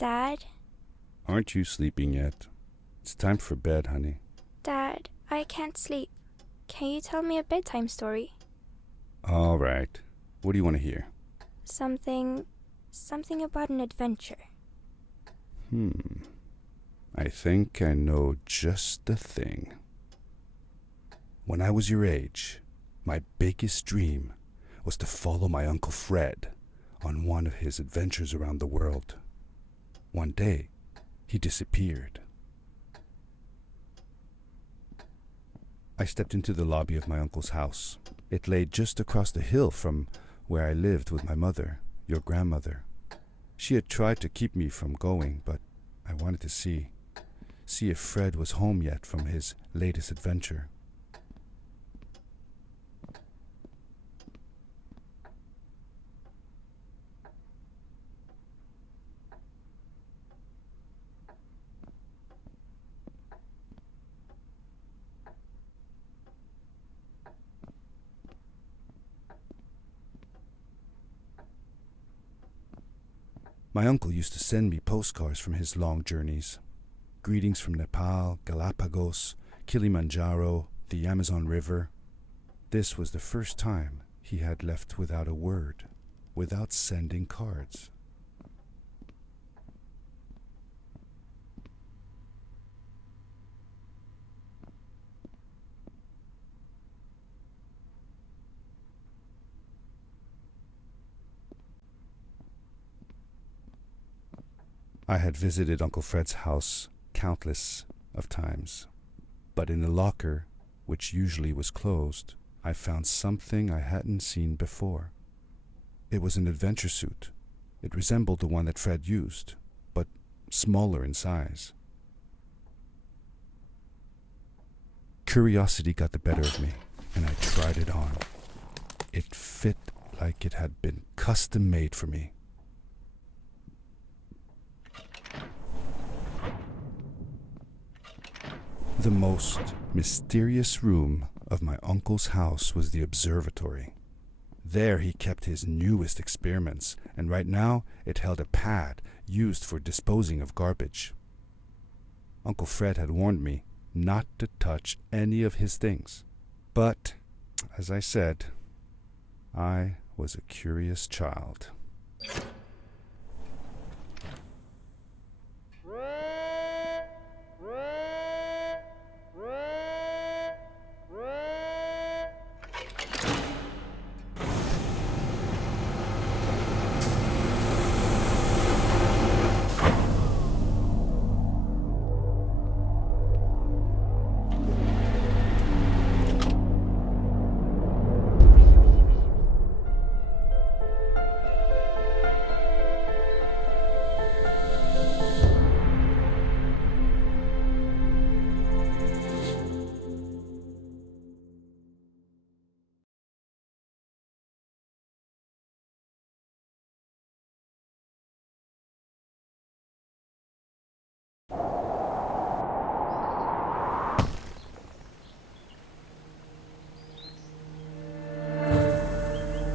Dad? Aren't you sleeping yet? It's time for bed, honey. Dad, I can't sleep. Can you tell me a bedtime story? All right. What do you want to hear? Something about an adventure. I think I know just the thing. When I was your age, my biggest dream was to follow my Uncle Fred on one of his adventures around the world. One day, he disappeared. I stepped into the lobby of my uncle's house. It lay just across the hill from where I lived with my mother, your grandmother. She had tried to keep me from going, but I wanted to see if Fred was home yet from his latest adventure. My uncle used to send me postcards from his long journeys. Greetings from Nepal, Galapagos, Kilimanjaro, the Amazon River. This was the first time he had left without a word, without sending cards. I had visited Uncle Fred's house countless of times, but in the locker, which usually was closed, I found something I hadn't seen before. It was an adventure suit. It resembled the one that Fred used, but smaller in size. Curiosity got the better of me, and I tried it on. It fit like it had been custom made for me. The most mysterious room of my uncle's house was the observatory. There he kept his newest experiments, and right now it held a pad used for disposing of garbage. Uncle Fred had warned me not to touch any of his things. But, as I said, I was a curious child.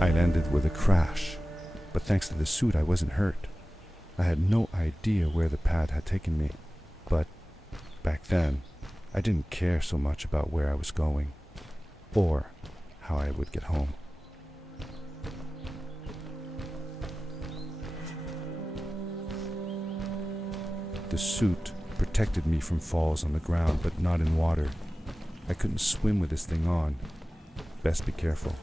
I landed with a crash, but thanks to the suit I wasn't hurt. I had no idea where the pad had taken me, but back then I didn't care so much about where I was going, or how I would get home. The suit protected me from falls on the ground, but not in water. I couldn't swim with this thing on. Best be careful.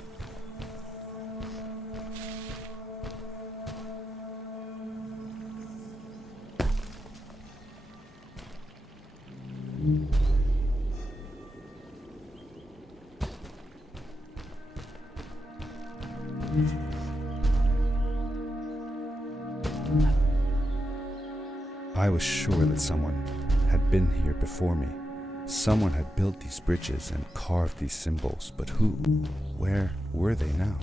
I was sure that someone had been here before me. Someone had built these bridges and carved these symbols, but who? Where were they now?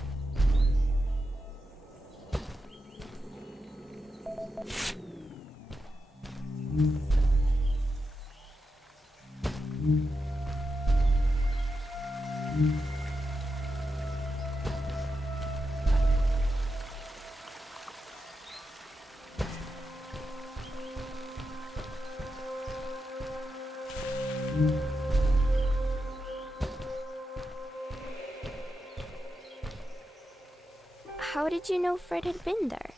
did you know Fred had been there?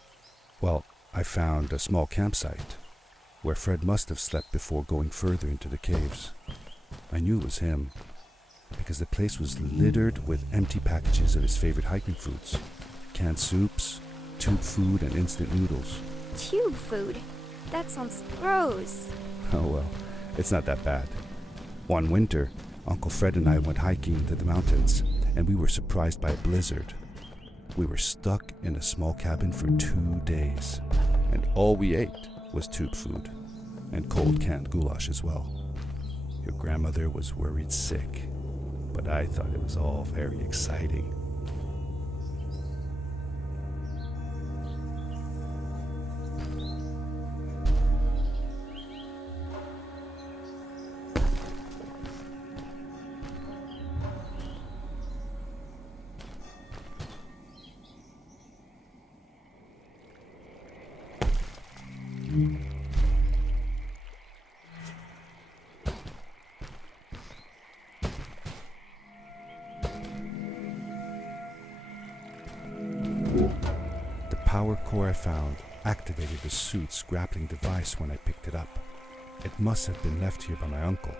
Well, I found a small campsite where Fred must have slept before going further into the caves. I knew it was him because the place was littered with empty packages of his favorite hiking foods. Canned soups, tube food, and instant noodles. Tube food? That sounds gross. Oh well, it's not that bad. One winter, Uncle Fred and I went hiking into the mountains, and we were surprised by a blizzard. We were stuck in a small cabin for 2 days, and all we ate was tube food, and cold canned goulash as well. Your grandmother was worried sick, but I thought it was all very exciting. The power core I found activated the suit's grappling device when I picked it up. It must have been left here by my uncle.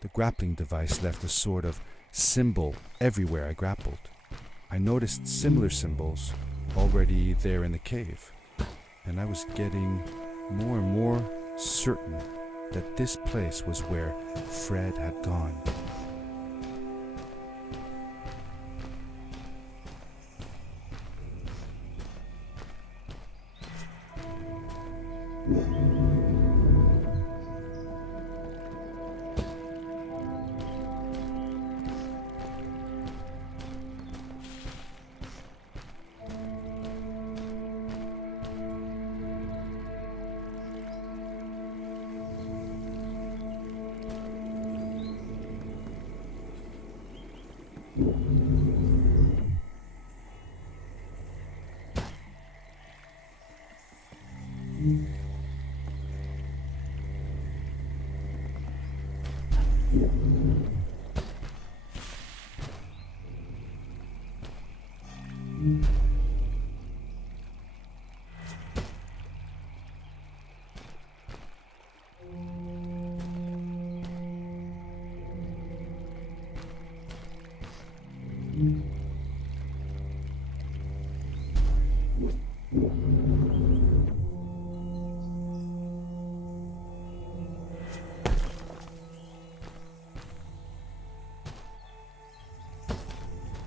The grappling device left a sort of symbol everywhere I grappled. I noticed similar symbols already there in the cave, and I was getting more and more certain that this place was where Fred had gone.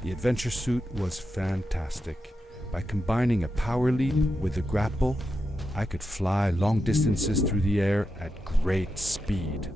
The adventure suit was fantastic. By combining a power leap with a grapple, I could fly long distances through the air at great speed.